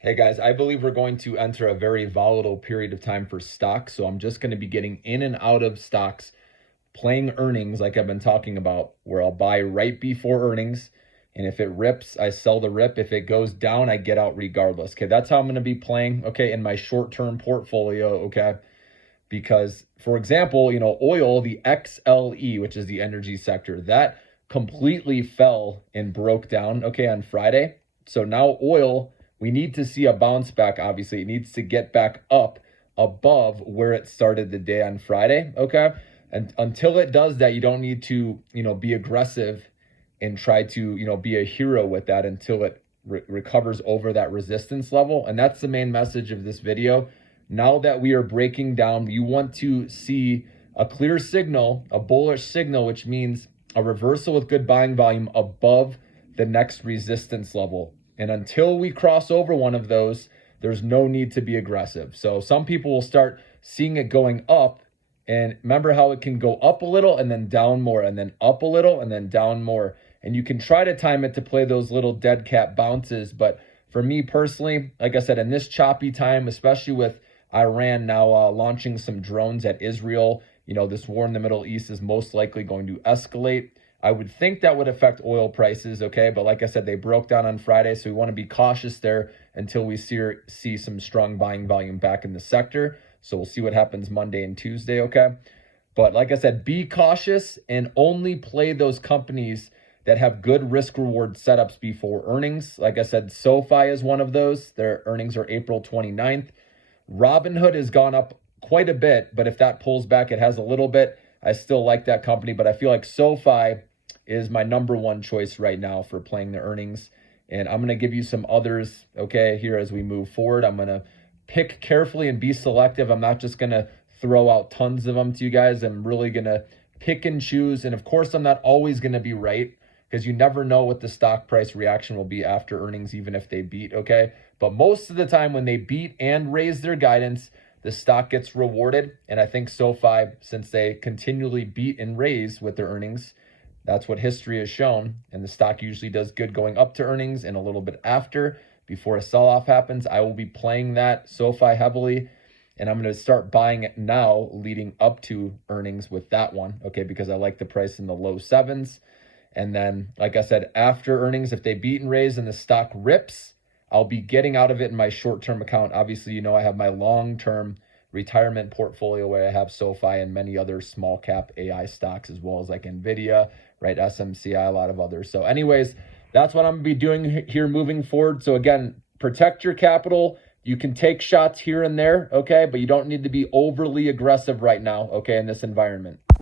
Hey guys, I believe we're going to enter a very volatile period of time for stocks. So I'm just going to be getting in and out of stocks, playing earnings like I've been talking about, where I'll buy right before earnings. And if it rips, I sell the rip. If it goes down, I get out regardless. Okay, that's how I'm going to be playing, okay, in my short-term portfolio, okay? Because, for example, oil, the XLE, which is the energy sector, that completely fell and broke down, okay, on Friday. So now oil, we need to see a bounce back. Obviously, it needs to get back up above where it started the day on Friday, okay? And until it does that, you don't need to, be aggressive and try to, be a hero with that until it recovers over that resistance level. And that's the main message of this video. Now that we are breaking down, you want to see a clear signal, a bullish signal, which means a reversal with good buying volume above the next resistance level. And until we cross over one of those, there's no need to be aggressive. So some people will start seeing it going up. And remember how it can go up a little and then down more, and then up a little and then down more. And you can try to time it to play those little dead cat bounces. But for me personally, like I said, in this choppy time, especially with Iran now launching some drones at Israel. This war in the Middle East is most likely going to escalate. I would think that would affect oil prices, okay? But like I said, they broke down on Friday, so we want to be cautious there until we see some strong buying volume back in the sector. So we'll see what happens Monday and Tuesday, okay? But like I said, be cautious and only play those companies that have good risk reward setups before earnings. Like I said, SoFi is one of those. Their earnings are April 29th. Robinhood has gone up quite a bit, but if that pulls back, it has a little bit. I still like that company, but I feel like SoFi is my number one choice right now for playing the earnings. And I'm going to give you some others, okay, here as we move forward. I'm going to pick carefully and be selective. I'm not just going to throw out tons of them to you guys. I'm really going to pick and choose. And of course, I'm not always going to be right, because you never know what the stock price reaction will be after earnings, even if they beat, okay? But most of the time when they beat and raise their guidance, the stock gets rewarded. And I think SoFi, since they continually beat and raise with their earnings, that's what history has shown. And the stock usually does good going up to earnings and a little bit after, before a sell-off happens. I will be playing that SoFi heavily. And I'm going to start buying it now leading up to earnings with that one, okay? Because I like the price in the low sevens. And then, like I said, after earnings, if they beat and raise and the stock rips, I'll be getting out of it in my short-term account. Obviously, I have my long-term retirement portfolio where I have SoFi and many other small cap AI stocks, as well as like NVIDIA, right? SMCI, a lot of others. So anyways, that's what I'm going to be doing here moving forward. So again, protect your capital. You can take shots here and there, okay? But you don't need to be overly aggressive right now, okay, in this environment.